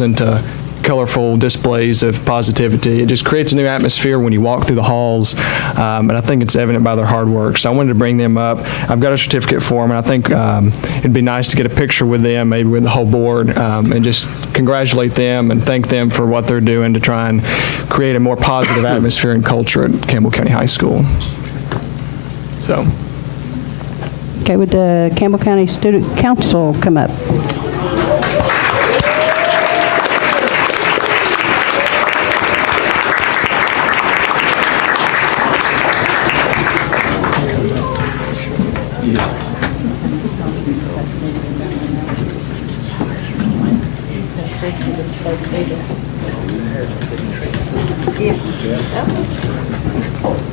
into colorful displays of positivity. It just creates a new atmosphere when you walk through the halls, and I think it's evident by their hard work. So I wanted to bring them up. I've got a certificate for them, and I think it'd be nice to get a picture with them, maybe with the whole board, and just congratulate them and thank them for what they're doing to try and create a more positive atmosphere and culture at Campbell County High School. So. Okay, would the Campbell County Student Council come up?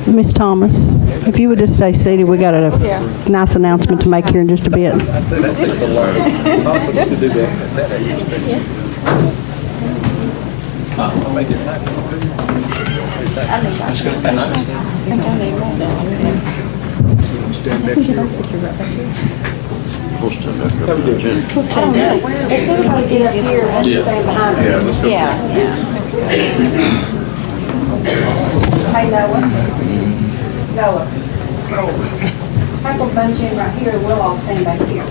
Ms. Thomas, if you would just stay seated, we got a nice announcement to make here in just a bit. Hey, Noah. Noah. I can bunch in right here, and we'll all stand back here.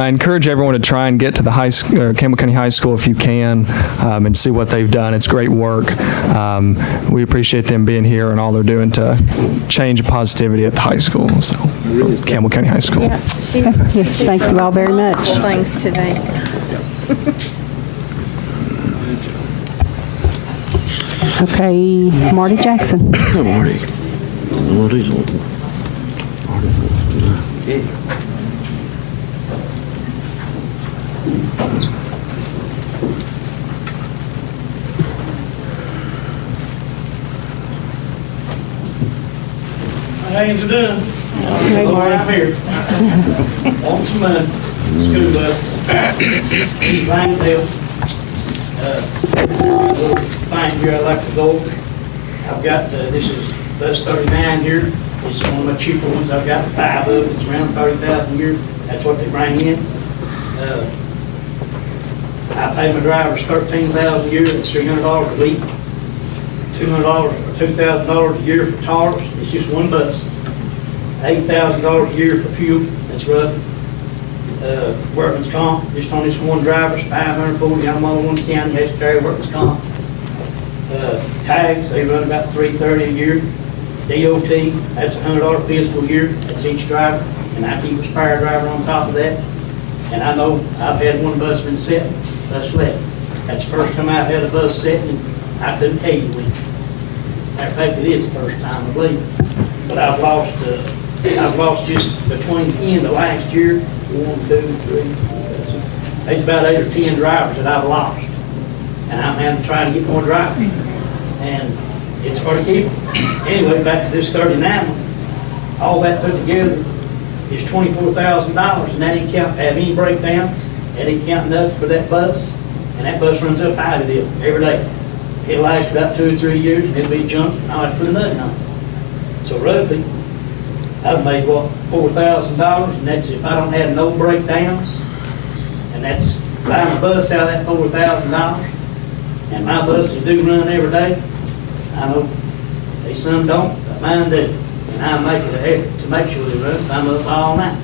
I encourage everyone to try and get to the Campbell County High School if you can, and see what they've done. It's great work. We appreciate them being here and all they're doing to change positivity at the high school, so Campbell County High School. Yeah, Yes, thank you all very much. Things today. Okay, Marty Jackson. Marty. How you doing? Hey, Marty. I'm here. Want some money. School bus. East Langdale. Little thing here I'd like to go over. I've got, this is bus 39 here. This is one of my cheaper ones. I've got 5 of them. It's around 30,000 a year. That's what they bring in. I pay my drivers $13,000 a year. That's $300 a week. $200 or $2,000 a year for tars. It's just one bus. $8,000 a year for fuel. That's rubbing. Workman's comp, just on this one driver's $540. I'm on one county, has to carry workman's comp. Tags, they run about $330 a year. DOT, that's $100 physical a year. That's each driver, and I keep a spare driver on top of that. And I know I've had one bus been sitting, bus left. That's the first time I've had a bus sitting, and I couldn't tell you when. Matter of fact, it is the first time, I believe. But I've lost just between the end of last year, 1, 2, 3, 4, 5, 6. There's about 8 or 10 drivers that I've lost. And I'm having to try to get more drivers. And it's hard to keep them. Anyway, back to this 39 one. All that put together is $24,000, and that ain't count have any breakdowns. That ain't counting nothing for that bus. And that bus runs up Ivydale every day. It'll last about 2 or 3 years, and it'll be junked, and I'll have to put another on it. So roughly, I've made, what, $4,000, and that's if I don't have no breakdowns, and that's buying a bus out of that $4,000, and my buses do run every day. I know they some don't, but mine do, and I make it an effort to make sure they run. I'm up all night.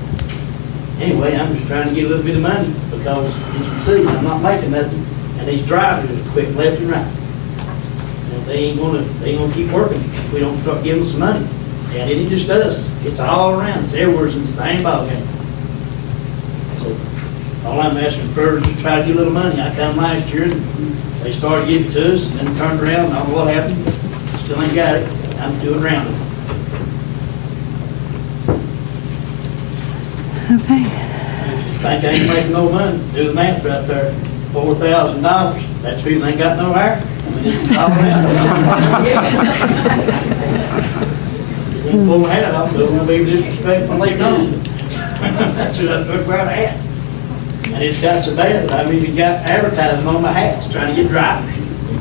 Anyway, I'm just trying to get a little bit of money, because as you can see, I'm not making nothing, and these drivers are quick left and right. And they ain't gonna keep working if we don't start giving them some money. And it ain't just us, it's all around, it's everywhere, it's the same ballgame. So, all I'm asking for is to try to get a little money. I come last year, and they started giving it to us, and then turned around, I don't know what happened, still ain't got it, I'm doing around it. Okay. Think I ain't making no money, do the math right there, $4,000, that's who ain't got no hair. I mean, it's all around. When pull my hat off, don't want to be disrespectful later on. That's who I took right hat. And it's got so bad, I've even got advertising on my hats, trying to get drivers.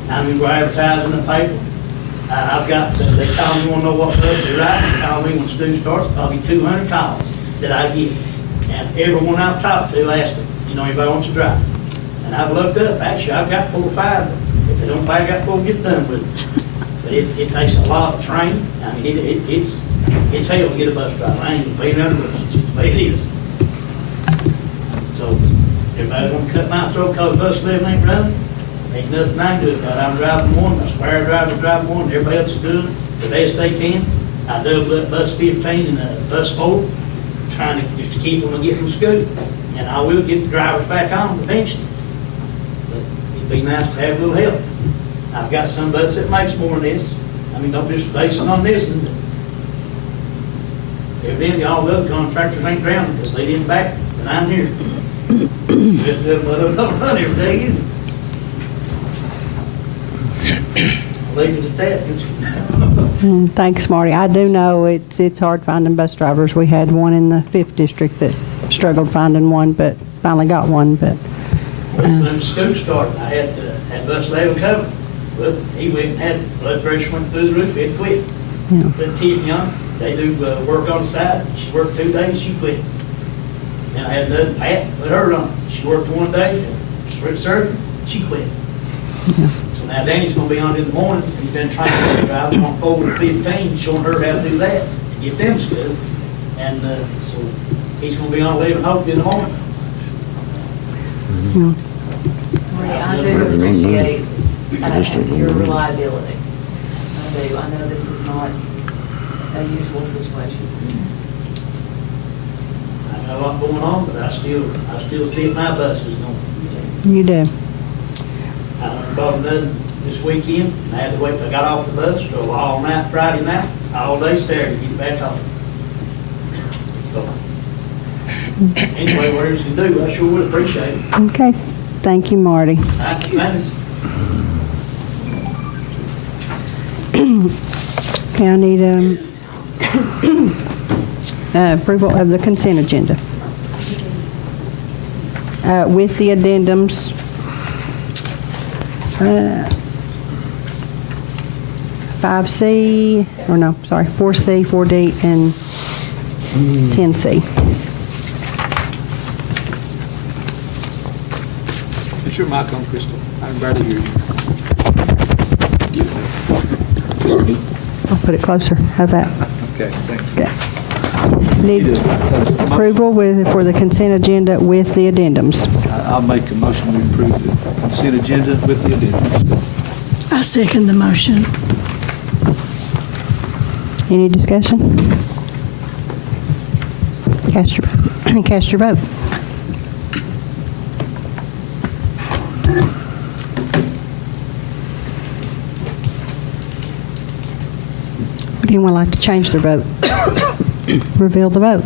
I mean, we're advertising in the paper. I've got, they call me, want to know what bus they're riding, they call me when school starts, probably 200 calls that I get. And everyone I've talked to asked me, you know, anybody wants to drive? And I've looked up, actually, I've got 4 or 5, but if they don't pay, I got 4 to get done with it. But it takes a lot of training. I mean, it's hell to get a bus driver. I ain't even paying under it. It's just the way it is. So, everybody want to cut my throat because the bus living ain't running? Ain't nothing I can do about it. I'm driving one, my spare driver's driving one, everybody else is doing it the best they can. I double up bus 15 and bus 4, trying to just to keep them and get from school. And I will get the drivers back on eventually. But it'd be nice to have a little help. I've got some bus that makes more than this. I mean, don't just base it on this. And evidently, all the other contractors ain't drowning because they didn't back, and I'm here. You have to let them run every day either. I'll leave it at that. Thanks, Marty. I do know it's hard finding bus drivers. We had one in the 5th district that struggled finding one, but finally got one. But When school started, I had bus 11 covered. But he went and had blood pressure went through the roof, it quit. Yeah. But Tiffany Young, they do work on the side. She worked 2 days, she quit. Then I had another Pat, put her on. She worked 1 day, switched surgery, she quit. So now Danny's gonna be on in the morning. He's been trying to drive on 4 to 15, showing her how to do that, to get them stood. And so he's gonna be on 11 Hope in the morning. Marty, I do appreciate your reliability. I do. I know this is not a usual situation. I got a lot going on, but I still see my buses going. you do. I went bought another this weekend, and I had to wait till I got off the bus, drove all night Friday night, all day Saturday to get back home. So, anyway, whatever you can do, I sure would appreciate it. Okay. Thank you, Marty. Thank you. Thanks. Okay, I need approval of the consent agenda. With the addendums, 5C, or no, sorry, 4C, 4D, and 10C. Put your mic on, Crystal. I can barely hear you. I'll put it closer. How's that? Okay, thanks. Okay. Need approval for the consent agenda with the addendums. I'll make a motion to approve the consent agenda with the addendums. I second the motion. Any discussion? Cast your vote. Would anyone like to change their vote? Reveal the vote.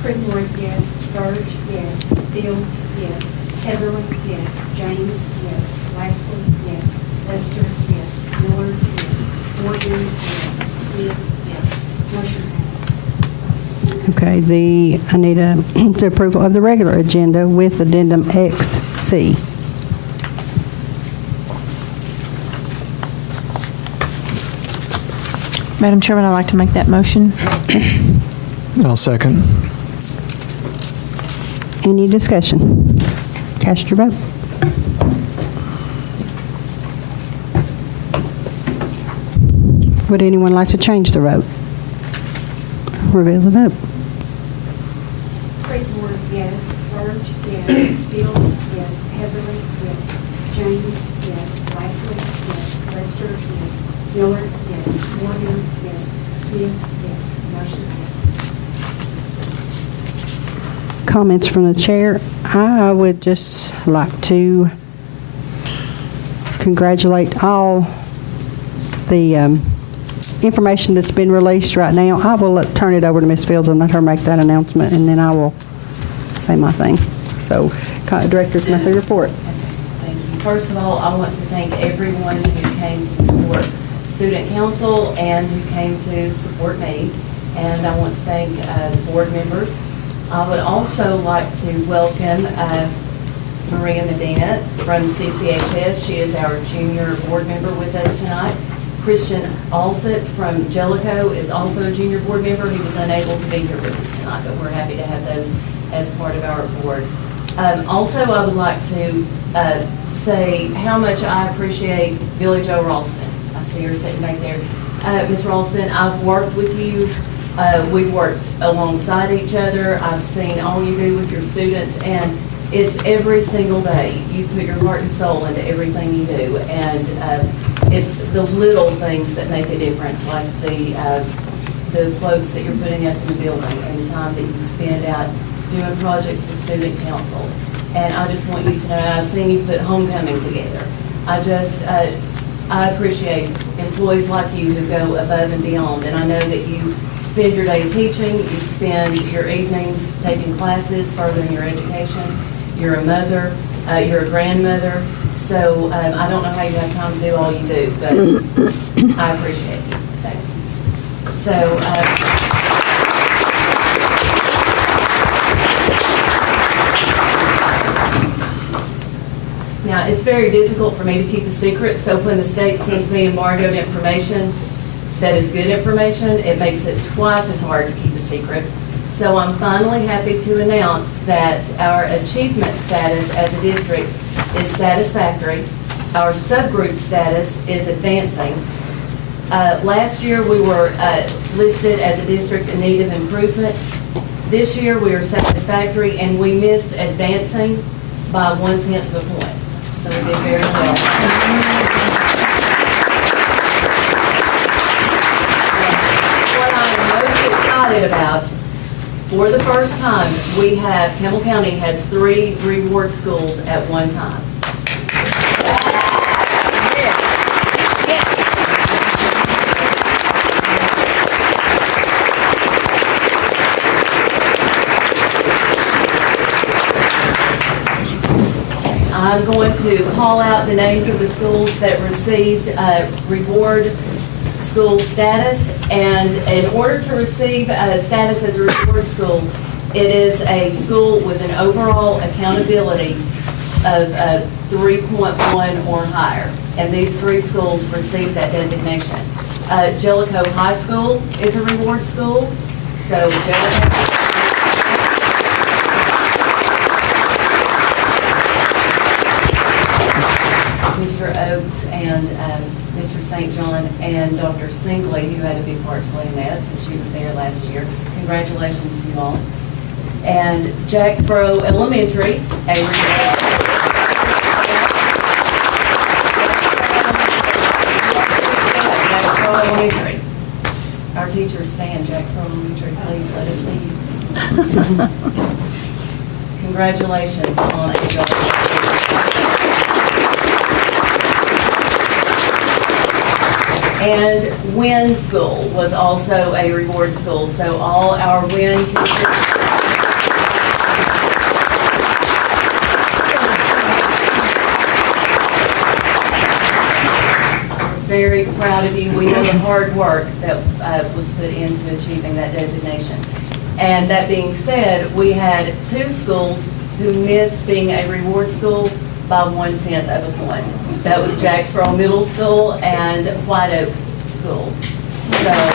Creedmoor, yes. Burge, yes. Fields, yes. Heatherly, yes. James, yes. Lastly, yes. Lester, yes. Miller, yes. Morgan, yes. Smith, yes. Motion passed. Okay, I need the approval of the regular agenda with addendum XC. Madam Chairman, I'd like to make that motion. I'll second. Any discussion? Cast your vote. Would anyone like to change their vote? Reveal the vote. Creedmoor, yes. Burge, yes. Fields, yes. Heatherly, yes. James, yes. Lastly, yes. Foster? Yes. Miller? Yes. Morgan? Yes. Smith? Yes. Motion passes. Comments from the chair. I would just like to congratulate all the information that's been released right now. I will turn it over to Ms. Fields and let her make that announcement, and then I will say my thing. So, Director's monthly report. Thank you. First of all, I want to thank everyone who came to support Student Council and who came to support me. And I want to thank the board members. I would also like to welcome Maria Medina from CCHS. She is our junior board member with us tonight. Christian Alsett from Jellicoe is also a junior board member. He was unable to be here with us tonight, but we're happy to have those as part of our board. Also, I would like to say how much I appreciate Billy Joe Ralston. I see her sitting back there. Ms. Ralston, I've worked with you. We've worked alongside each other. I've seen all you do with your students, and it's every single day. You put your heart and soul into everything you do, and it's the little things that make a difference, like the quotes that you're putting up in the building and the time that you spend out doing projects with Student Council. And I just want you to know, I've seen you put homecoming together. I appreciate employees like you who go above and beyond, and I know that you spend your day teaching, you spend your evenings taking classes, furthering your education. You're a mother, you're a grandmother, so I don't know how you have time to do all you do, but I appreciate you. Thank you. So, now, it's very difficult for me to keep a secret, so when the state sends me embargoed information that is good information, it makes it twice as hard to keep a secret. So I'm finally happy to announce that our achievement status as a district is satisfactory. Our subgroup status is advancing. Last year, we were listed as a district in need of improvement. This year, we are satisfactory, and we missed advancing by 1/10 of a point. So we did very well. What I'm most excited about, for the first time, Campbell County has 3 reward schools at one time. I'm going to call out the names of the schools that received reward school status, and in order to receive status as a reward school, it is a school with an overall accountability of 3.1 or higher, and these 3 schools received that designation. Jellicoe High School is a reward school, so Jellicoe. Mr. Oakes and Mr. St. John and Dr. Singley, who had a big part to play in that since she was there last year. Congratulations to you all. And Jacksboro Elementary, Jacksboro Elementary. Our teachers stand, Jacksboro Elementary, please let us see you. Congratulations on a And Wynn School was also a reward school, so all our Wynn teachers. Very proud of you. We know the hard work that was put into achieving that designation. And that being said, we had 2 schools who missed being a reward school by 1/10 of a point. That was Jacksboro Middle School and White Oak School. So,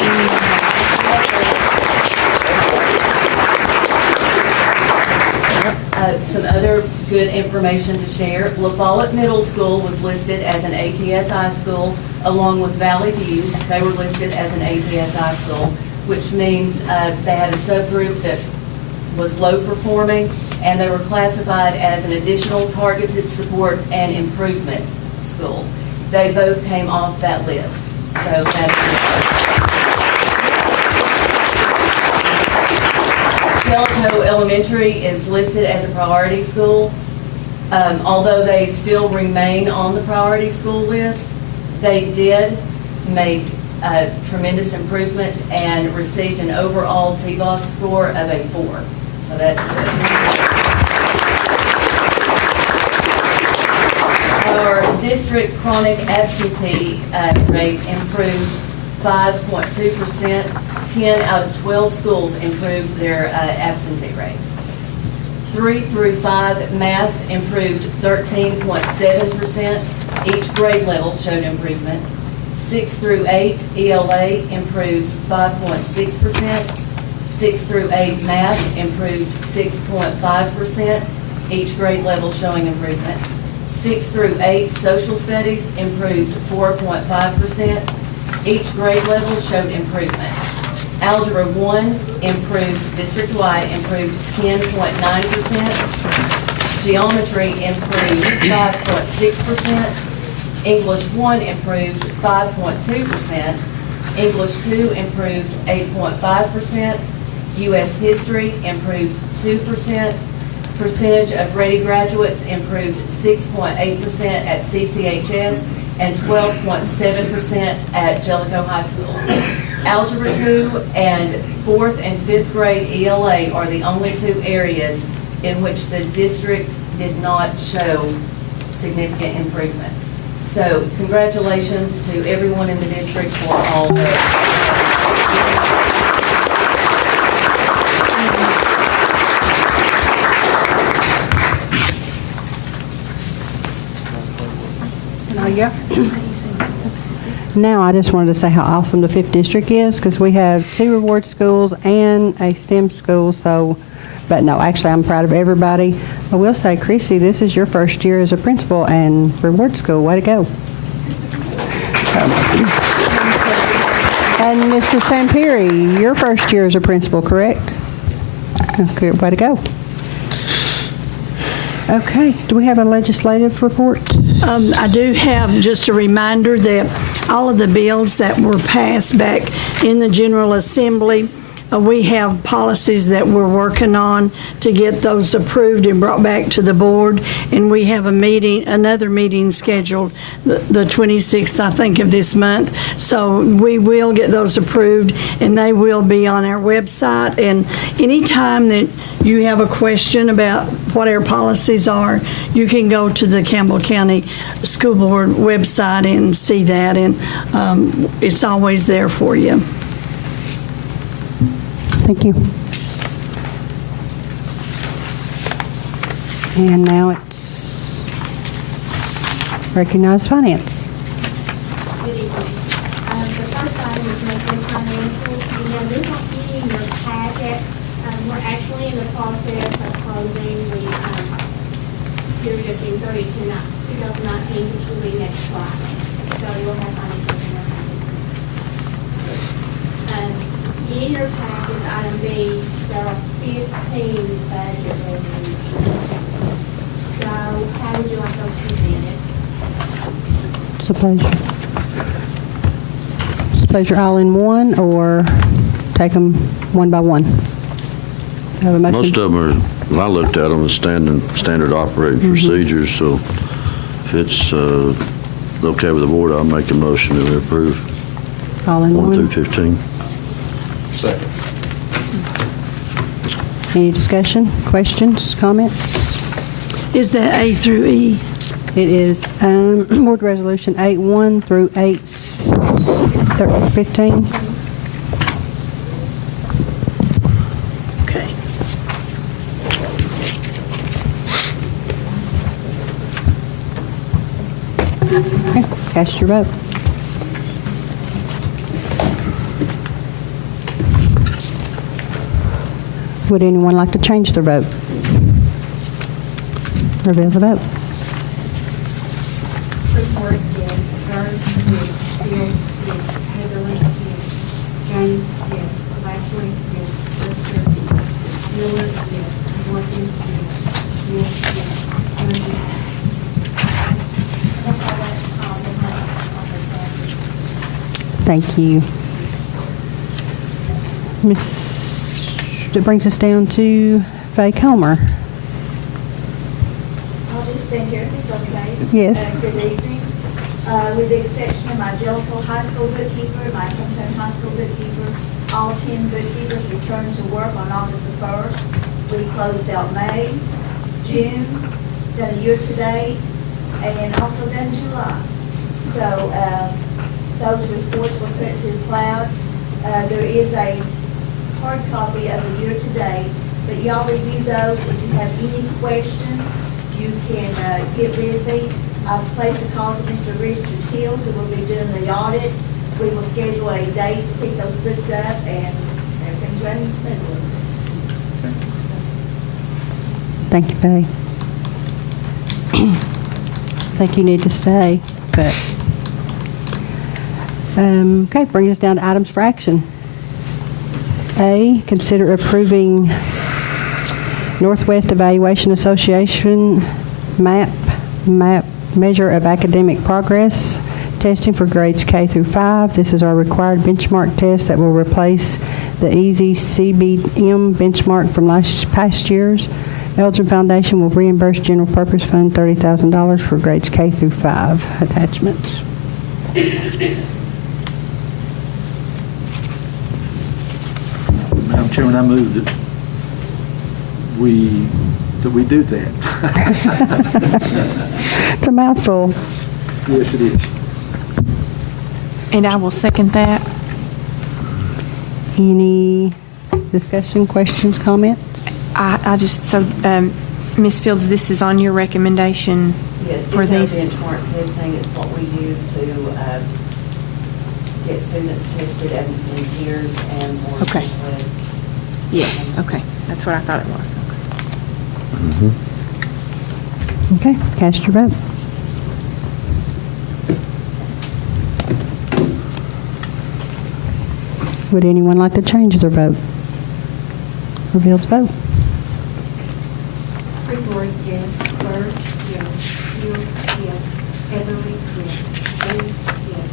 some other good information to share. La Follette Middle School was listed as an ATSI school along with Valley View. They were listed as an ATSI school, which means they had a subgroup that was low performing, and they were classified as an additional targeted support and improvement school. They both came off that list. So Jellicoe Elementary is listed as a priority school. Although they still remain on the priority school list, they did make a tremendous improvement and received an overall TBOS score of a 4. So that's Our district chronic absentee rate improved 5.2%. 10 out of 12 schools improved their absentee rate. 3 through 5 math improved 13.7%. Each grade level showed improvement. 6 through 8 ELA improved 5.6%. 6 through 8 math improved 6.5%. Each grade level showing improvement. 6 through 8 social studies improved 4.5%. Each grade level showed improvement. Algebra 1 improved, district-wide improved 10.9%. Geometry improved 5.6%. English 1 improved 5.2%. English 2 improved 8.5%. U.S. History improved 2%. Percentage of ready graduates improved 6.8% at CCHS and 12.7% at Jellicoe High School. Algebra 2 and 4th and 5th grade ELA are the only 2 areas in which the district did not show significant improvement. So congratulations to everyone in the district for all Now, I just wanted to say how awesome the 5th district is, because we have 2 reward schools and a STEM school, so, but no, actually, I'm proud of everybody. I will say, Chrissy, this is your first year as a principal and reward school. Way to go. And Mr. Sampiri, your first year as a principal, correct? Okay, way to go. Okay, do we have a legislative report? I do have just a reminder that all of the bills that were passed back in the General Assembly, we have policies that we're working on to get those approved and brought back to the board. And we have another meeting scheduled the 26th, I think, of this month. So we will get those approved and they will be on our website. And anytime that you have a question about what our policies are, you can go to the Campbell County School Board website and see that. And it's always there for you. Thank you. And now it's recognized finance. Good evening. The first item is making financials. You have this on in your packet. We're actually in the process of closing the period of June 30, 2019, which will be next Friday. So you'll have financials in your packet. In your packet, item B, there are 15 budget resolutions. So how would you like those presented? It's a pleasure. It's a pleasure all in one, or take them one by one? Have a motion? Most of them are, when I looked at them, as standard operating procedures, so if it's okay with the board, I'll make a motion to approve All in 1 one? through 15. Second. Any discussion, questions, comments? Is that A through E? It is Board Resolution 8-1 through 8-15. Okay. Okay, cast your vote. Would anyone like to change their vote? Reveal the vote. Freeport, yes. Byrd, yes. Fields, yes. Heatherly, yes. James, yes. Leslie, yes. Lister, yes. Miller, yes. Morrison, yes. Smith, yes. Lindsay, yes. Thank you. That brings us down to Faye Comer. I'll just stand here if it's okay. Yes. Good evening. With the exception of my Jellicoe High School bookkeeper and my Hamilton High School bookkeeper, all 10 bookkeepers returned to work on August the 1st. We closed out May, June, done a year-to-date, and also done July. So those reports were put to the cloud. There is a hard copy of the year-to-date, but y'all review those. If you have any questions, you can get with me. I've placed a call to Mr. Richard Hill, who will be doing the audit. We will schedule a date to pick those books up, and everything's running smoothly. Thank you, Faye. I think you need to stay, but, okay, bring us down to items for action. A, consider approving Northwest Evaluation Association MAP Measure of Academic Progress testing for grades K through 5. This is our required benchmark test that will replace the EASY CBM benchmark from past years. Elgin Foundation will reimburse General Purpose Fund $30,000 for grades K through 5 attachments. Madam Chairman, I move that we do that. It's a mouthful. Yes, it is. And I will second that. Any discussion, questions, comments? I just, so, Ms. Fields, this is on your recommendation Yeah, for it's our these? benchmark testing. It's what we use to get students tested in tiers and more Okay. special ed. Yes, okay. That's what I thought it was. Okay, cast your vote. Would anyone like to change their vote? Revealed vote. Freeborn, yes. Byrd, yes. Fields, yes. Heatherly, yes. James, yes.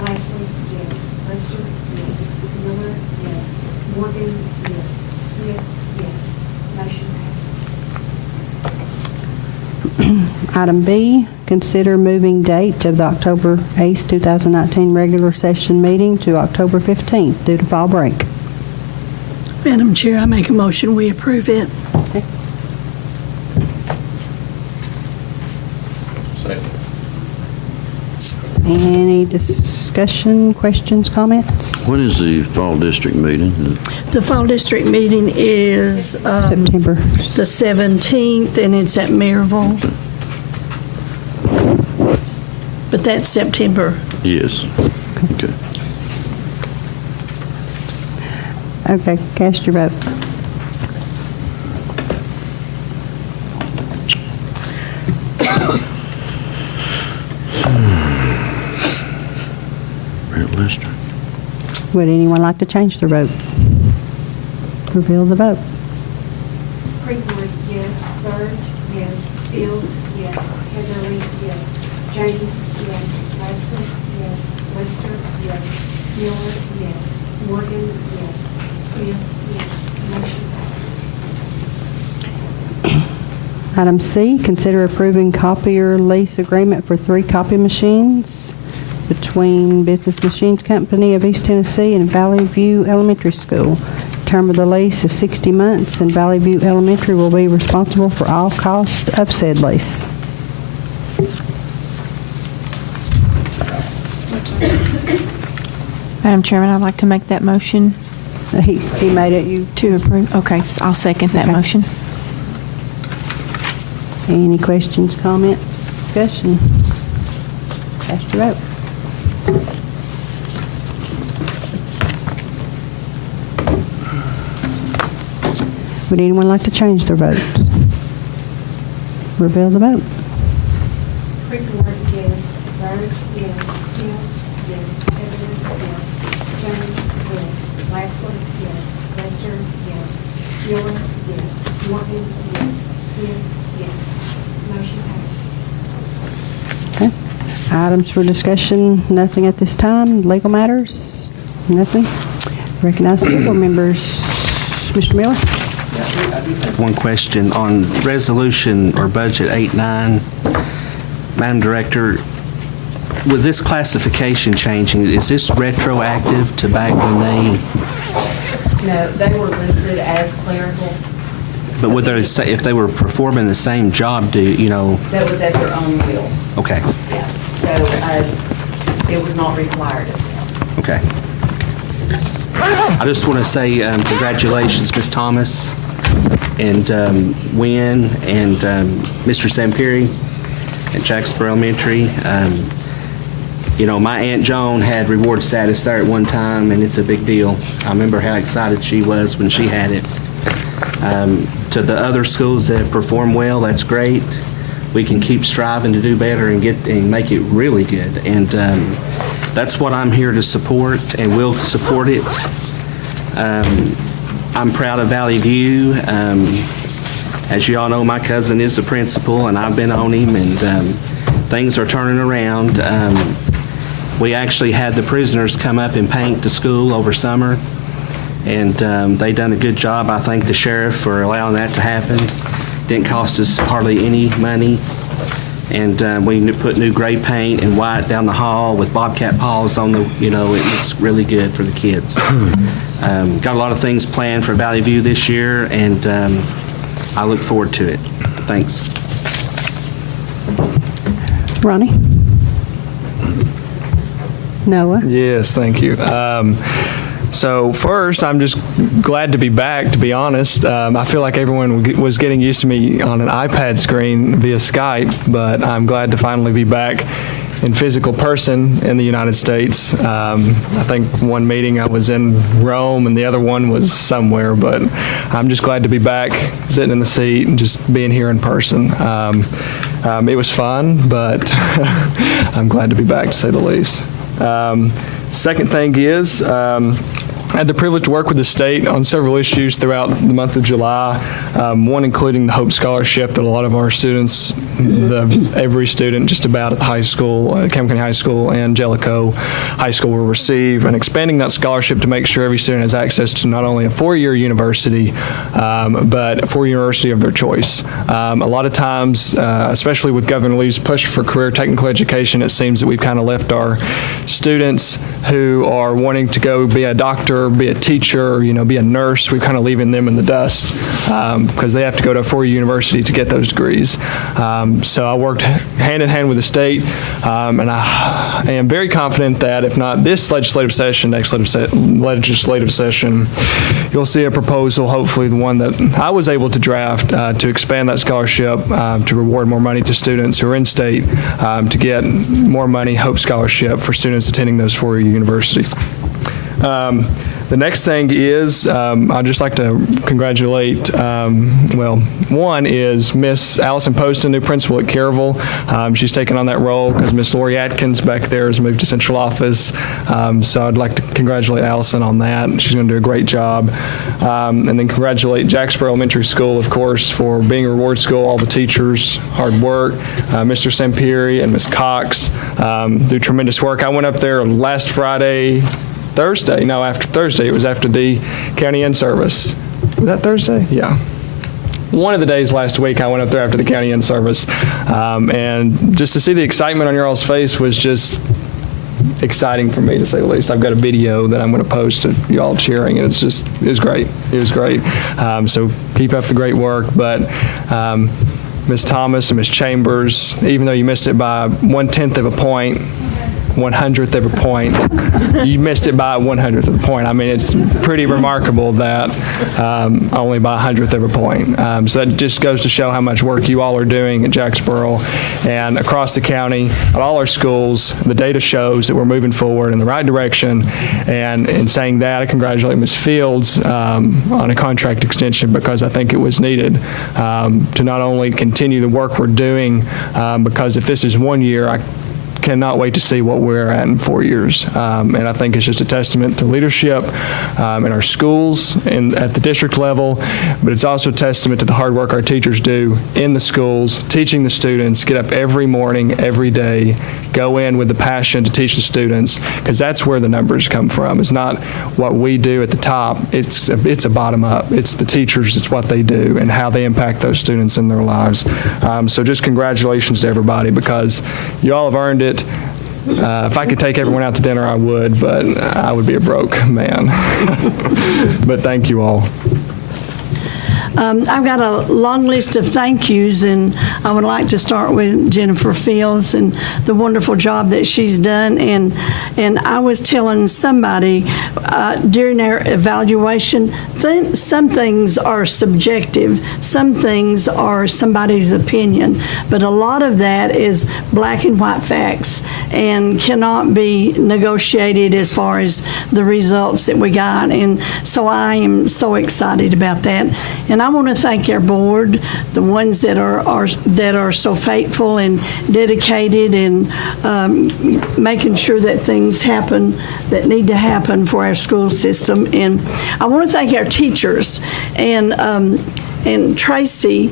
Wesley, yes. Lester, yes. Miller, yes. Morgan, yes. Smith, yes. Motion passed. Item B, consider moving date of the October 8th, 2019 regular session meeting to October 15th due to fall break. Madam Chair, I make a motion, we approve it. Any discussion, questions, comments? When is the fall district meeting? The fall district meeting is September. the 17th, and it's at Maryville. But that's September. Yes. Okay. Okay, cast your vote. Brent Lester. Would anyone like to change their vote? Reveal the vote. Freeborn, yes. Byrd, yes. Fields, yes. Heatherly, yes. James, yes. Wesley, yes. Lester, yes. Miller, yes. Morgan, yes. Smith, yes. Motion passed. Item C, consider approving copier lease agreement for 3 copy machines between Business Machines Company of East Tennessee and Valley View Elementary School. Term of the lease is 60 months, and Valley View Elementary will be responsible for all costs of said lease. Madam Chairman, I'd like to make that motion He made it, you. to approve. Okay, so I'll second that Okay. motion. Any questions, comments, discussion? Cast your vote. Would anyone like to change their vote? Reveal the vote. Freeborn, yes. Byrd, yes. Fields, yes. Heatherly, yes. James, yes. Wesley, yes. Lester, yes. Miller, yes. Morgan, yes. Smith, yes. Motion passed. Okay. items for discussion, nothing at this time. Legal matters, nothing. Recognize the board members. Mr. Miller? One question on resolution or budget 8-9. Madam Director, with this classification changing, is this retroactive to back when No, they were listed as clerical. but would they say, if they were performing the same job, That was at their own will. okay, Yeah, so it was not required of them. okay. I just want to say congratulations, Ms. Thomas and Wynn and Mr. Sampiri at Jacksboro Elementary. My Aunt Joan had reward status there at one time, and it's a big deal. I remember how excited she was when she had it. To the other schools that perform well, that's great. We can keep striving to do better and make it really good. And that's what I'm here to support, and will support it. I'm proud of Valley View. As you all know, my cousin is the principal, and I've been on him, and things are turning around. We actually had the prisoners come up and paint the school over summer, and they done a good job. I thank the sheriff for allowing that to happen. Didn't cost us hardly any money. And we put new gray paint and white down the hall with Bobcat paws on the, it looks really good for the kids. Got a lot of things planned for Valley View this year, and I look forward to it. Thanks. Ronnie? Noah? Yes, thank you. So first, I'm just glad to be back, to be honest. I feel like everyone was getting used to me on an iPad screen via Skype, but I'm glad to finally be back in physical person in the United States. I think one meeting I was in Rome and the other one was somewhere, but I'm just glad to be back, sitting in the seat and just being here in person. It was fun, but I'm glad to be back, to say the least. Second thing is, I had the privilege to work with the state on several issues throughout the month of July, one including the Hope Scholarship that a lot of our students, every student just about at the high school, Cameron County High School and Jellicoe High School will receive, and expanding that scholarship to make sure every student has access to not only a four-year university, but a four-year university of their choice. A lot of times, especially with Governor Lee's push for career technical education, it seems that we've kind of left our students who are wanting to go be a doctor, be a teacher, be a nurse, we're kind of leaving them in the dust because they have to go to a four-year university to get those degrees. So I worked hand in hand with the state, and I am very confident that if not this legislative session, next legislative session, you'll see a proposal, hopefully the one that I was able to draft, to expand that scholarship, to reward more money to students who are in state, to get more money, Hope Scholarship, for students attending those four-year universities. The next thing is, I'd just like to congratulate, one is Miss Allison Poston, new principal at Caryville. She's taken on that role because Miss Lori Atkins back there has moved to central office. So I'd like to congratulate Allison on that. She's going to do a great job. And then congratulate Jacksboro Elementary School, of course, for being a reward school, all the teachers, hard work. Mr. Sampiri and Miss Cox do tremendous work. I went up there last after Thursday. It was after the county in-service. Was that Thursday? Yeah. One of the days last week, I went up there after the county in-service. And just to see the excitement on your all's face was just exciting for me, to say the least. I've got a video that I'm going to post of you all cheering, and it was great. It was great. So keep up the great work. But Ms. Thomas and Ms. Chambers, even though you missed it by 1/10 of a point, 100th of a point. You missed it by 100th of a point. I mean, it's pretty remarkable that only by 100th of a point. So that just goes to show how much work you all are doing at Jacksboro and across the county at all our schools. The data shows that we're moving forward in the right direction. And in saying that, I congratulate Ms. Fields on a contract extension, because I think it was needed to not only continue the work we're doing, because if this is 1 year, I cannot wait to see what we're at in 4 years. And I think it's just a testament to leadership in our schools and at the district level, but it's also a testament to the hard work our teachers do in the schools, teaching the students, get up every morning, every day, go in with the passion to teach the students, because that's where the numbers come from. It's not what we do at the top. It's a bottom up. It's the teachers. It's what they do and how they impact those students in their lives. So just congratulations to everybody, because you all have earned it. If I could take everyone out to dinner, I would, but I would be a broke man. But thank you all. I've got a long list of thank yous, and I would like to start with Jennifer Fields and the wonderful job that she's done. And I was telling somebody during our evaluation, some things are subjective, some things are somebody's opinion, but a lot of that is black and white facts and cannot be negotiated as far as the results that we got. And so I am so excited about that. And I want to thank our board, the ones that are so faithful and dedicated and making sure that things happen that need to happen for our school system. And I want to thank our teachers. And Tracy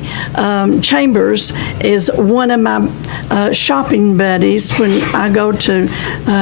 Chambers is one of my shopping buddies when I go to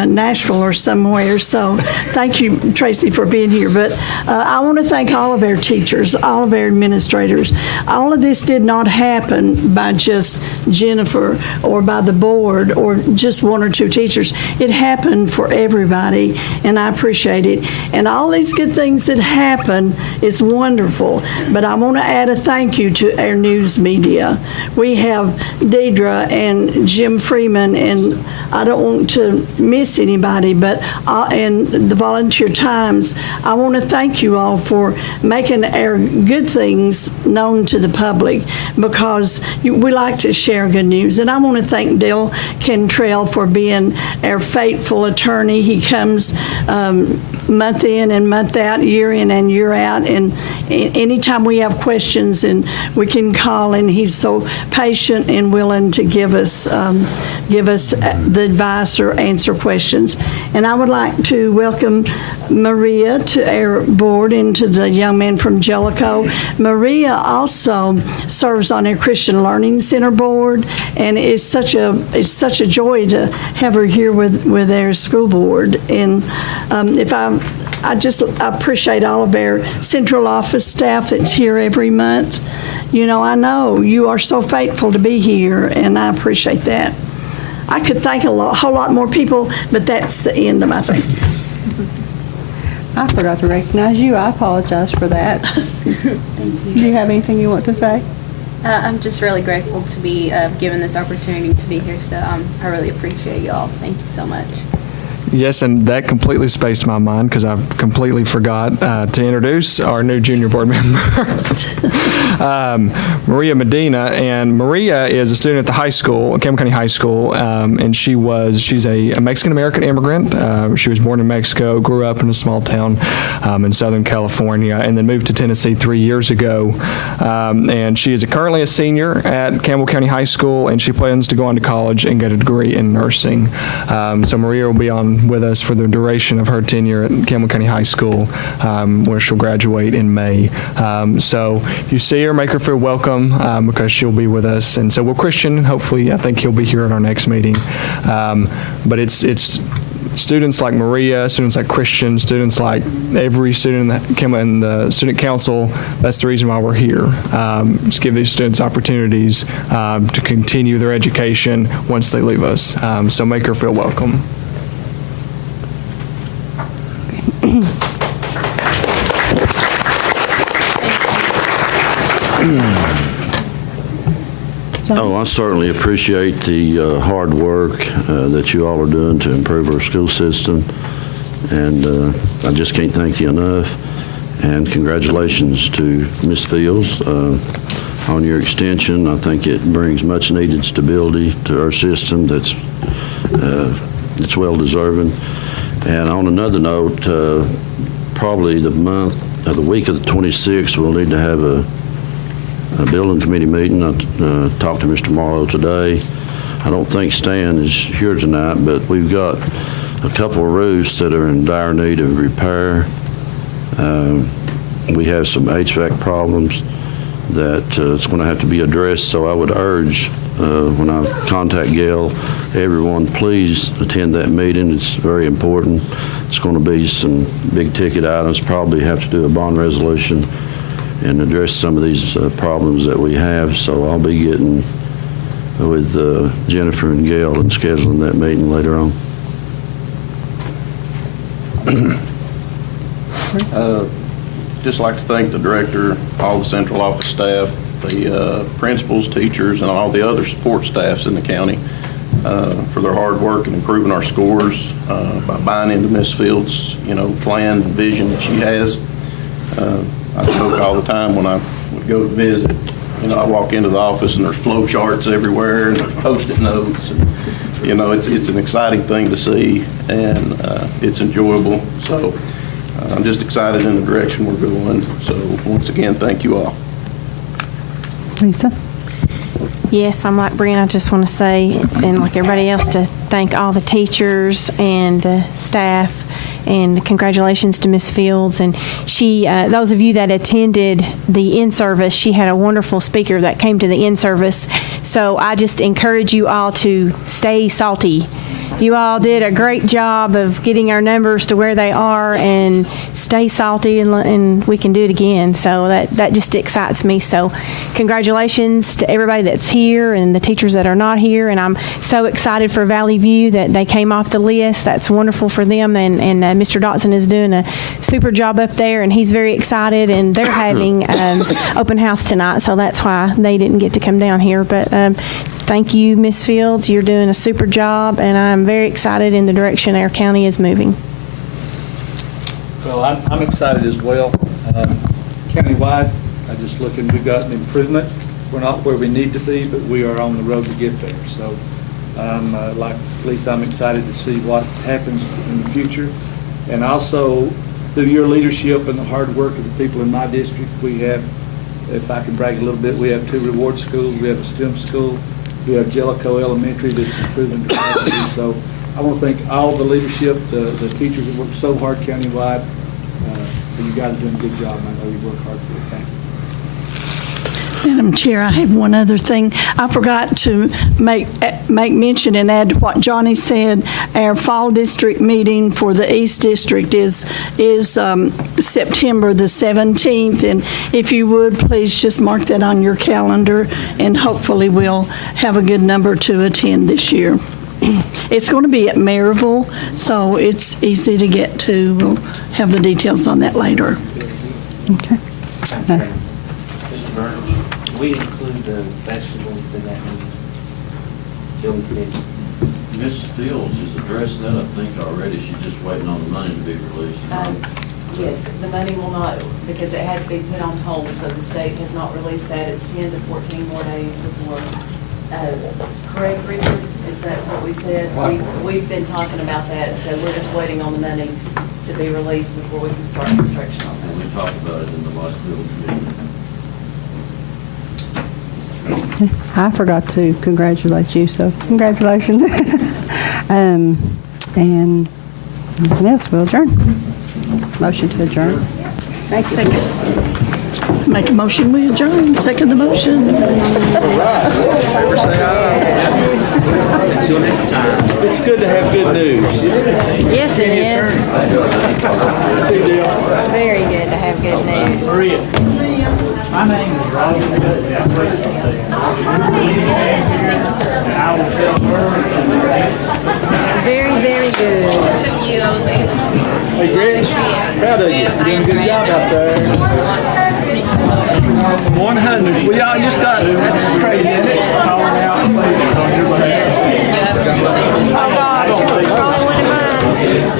Nashville or somewhere. So thank you, Tracy, for being here. But I want to thank all of our teachers, all of our administrators. All of this did not happen by just Jennifer or by the board or just one or two teachers. It happened for everybody, and I appreciate it. And all these good things that happen is wonderful. But I want to add a thank you to our news media. We have Deidre and Jim Freeman, and I don't want to miss anybody, but and the Volunteer Times. I want to thank you all for making our good things known to the public, because we like to share good news. And I want to thank Dale Cantrell for being our faithful attorney. He comes month in and month out, year in and year out, and anytime we have questions, and we can call, and he's so patient and willing to give us the advice or answer questions. And I would like to welcome Maria to our board and to the young man from Jellicoe. Maria also serves on our Christian Learning Center board, and it's such a joy to have her here with our school board. And I just appreciate all of our central office staff that's here every month. You know, I know you are so faithful to be here, and I appreciate that. I could thank a whole lot more people, but that's the end of my thank yous. I forgot to recognize you. I apologize for that. Thank you. Do you have anything you want to say? I'm just really grateful to be given this opportunity to be here, so I really appreciate you all. Thank you so much. Yes, and that completely spaced my mind because I completely forgot to introduce our new junior board member, Maria Medina. And Maria is a student at the high school, Campbell County High School, and she's a Mexican-American immigrant. She was born in Mexico, grew up in a small town in Southern California, and then moved to Tennessee 3 years ago. And she is currently a senior at Campbell County High School, and she plans to go on to college and get a degree in nursing. So Maria will be on with us for the duration of her tenure at Campbell County High School, where she'll graduate in May. So if you see her, make her feel welcome, because she'll be with us. And so we're Christian, and hopefully I think he'll be here at our next meeting. But it's students like Maria, students like Christian, students like every student that came in the student council. That's the reason why we're here. Just give these students opportunities to continue their education once they leave us. So make her feel welcome. Oh, I certainly appreciate the hard work that you all are doing to improve our school system, and I just can't thank you enough. And congratulations to Ms. Fields on your extension. I think it brings much needed stability to our system that's well deserving. And on another note, probably the week of the 26th, we'll need to have a building committee meeting. I talked to Mr. Marlowe today I don't think Stan is here tonight, but we've got a couple of roofs that are in dire need of repair. We have some HVAC problems that it's going to have to be addressed, so I would urge, when I contact Gail, everyone, please attend that meeting. It's very important. It's going to be some big ticket items, probably have to do a bond resolution and address some of these problems that we have, so I'll be getting with Jennifer and Gail and scheduling that meeting later on. Just like to thank the director, all the central office staff, the principals, teachers, and all the other support staffs in the county for their hard work in improving our scores by buying into Ms. Fields' plan and vision that she has. I joke all the time when I would go to visit. I walk into the office and there's flow charts everywhere and there's Post-it notes. And, it's an exciting thing to see, and it's enjoyable. So I'm just excited in the direction we're going. So once again, thank you all. Lisa? Yes, I'm like Brian. I just want to say, and like everybody else, to thank all the teachers and the staff, and congratulations to Ms. Fields. And she, those of you that attended the in-service, she had a wonderful speaker that came to the in-service. So I just encourage you all to stay salty. You all did a great job of getting our numbers to where they are, and stay salty, and we can do it again. So that just excites me. So congratulations to everybody that's here and the teachers that are not here. And I'm so excited for Valley View that they came off the list. That's wonderful for them. And Mr. Dotson is doing a super job up there, and he's very excited. And they're having open house tonight, so that's why they didn't get to come down here. But thank you, Ms. Fields. You're doing a super job, and I'm very excited in the direction our county is moving. Well, I'm excited as well. Countywide, I just looking, we've got an improvement. We're not where we need to be, but we are on the road to get there. So, like Lisa, I'm excited to see what happens in the future. And also, through your leadership and the hard work of the people in my district, we have, if I can brag a little bit, we have 2 reward schools. We have a STEM school. We have Jellicoe Elementary that's improving capacity. So I want to thank all the leadership, the teachers that work so hard countywide. You guys are doing a good job, and I know you work hard for it. Thank you. Madam Chair, I have one other thing. I forgot to make mention and add to what Johnny said. Our fall district meeting for the East District is September the 17th, and if you would, please just mark that on your calendar, and hopefully we'll have a good number to attend this year. It's going to be at Maryville, so it's easy to get to. We'll have the details on that later. Okay. Mr. Burns, we include the vegetables in that meeting. Children committee. Ms. Fields has addressed that, I think, already. She's just waiting on the money to be released. Yes, the money will not, because it had to be put on hold, so the state has not released that. It's 10 to 14 more days before. Correct, Richard? Is that what we said? We've been talking about that, so we're just waiting on the money to be released before we can start construction on And we this. talked about it in the last bill meeting. I forgot to congratulate you, so congratulations. And nothing else, we'll adjourn. Motion to adjourn. Thank you. Second. Make a motion, we adjourn. Second the motion. Until next time. It's good to have good news. Yes, it is. See you, Dale. Very good to have good news. Maria. My name is Roger. I will tell her. Very, very good. Hey, Gretch, proud of you. You're doing a good job out there. 100. We all just got, that's crazy, isn't it? Calling out.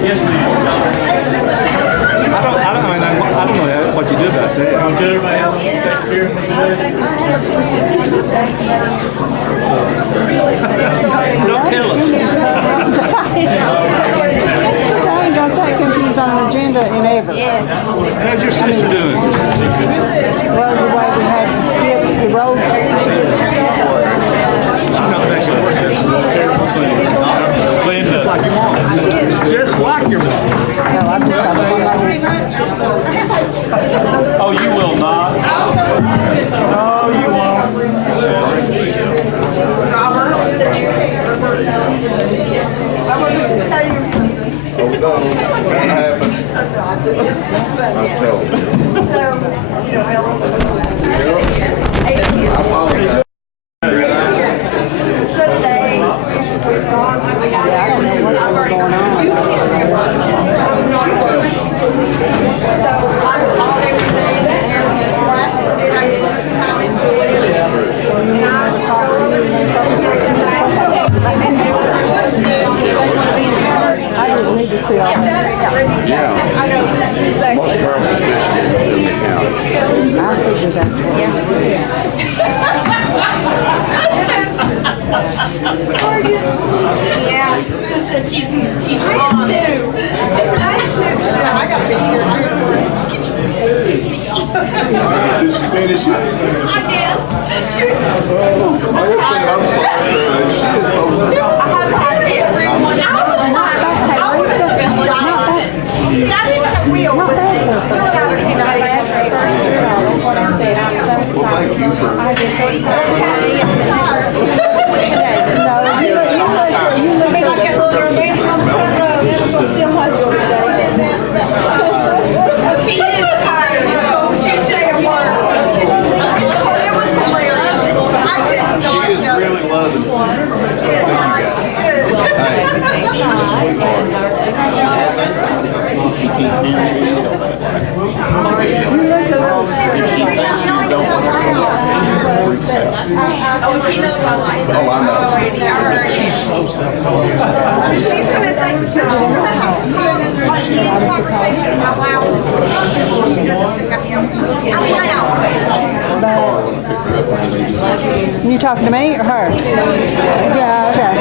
Yes, ma'am. I don't know what you do about that. Don't you everybody else take care of me? Don't tell us. Don't take confused on an agenda in ever. Yes. How's your sister doing? Well, the way we had to skip the road. She's not back. like your mom. Oh, you will not? No, you won't. Most powerful official in the county. Yeah, listen, she's honest. Listen, I gotta be here. Did she finish it? I guess. She I'm sorry. She is so See, I didn't have Will, but Will and I are two buddies. Well, thank you for. I'm tired. She is tired. She stayed at work. It was hilarious. I couldn't She is really loving it. She can't Oh, she knows I like it. Oh, I know. She's so self-conscious. She's gonna think, she's gonna have to talk, like, in conversation out loud this week, so she doesn't think I'm You talking to me or her? Yeah, okay.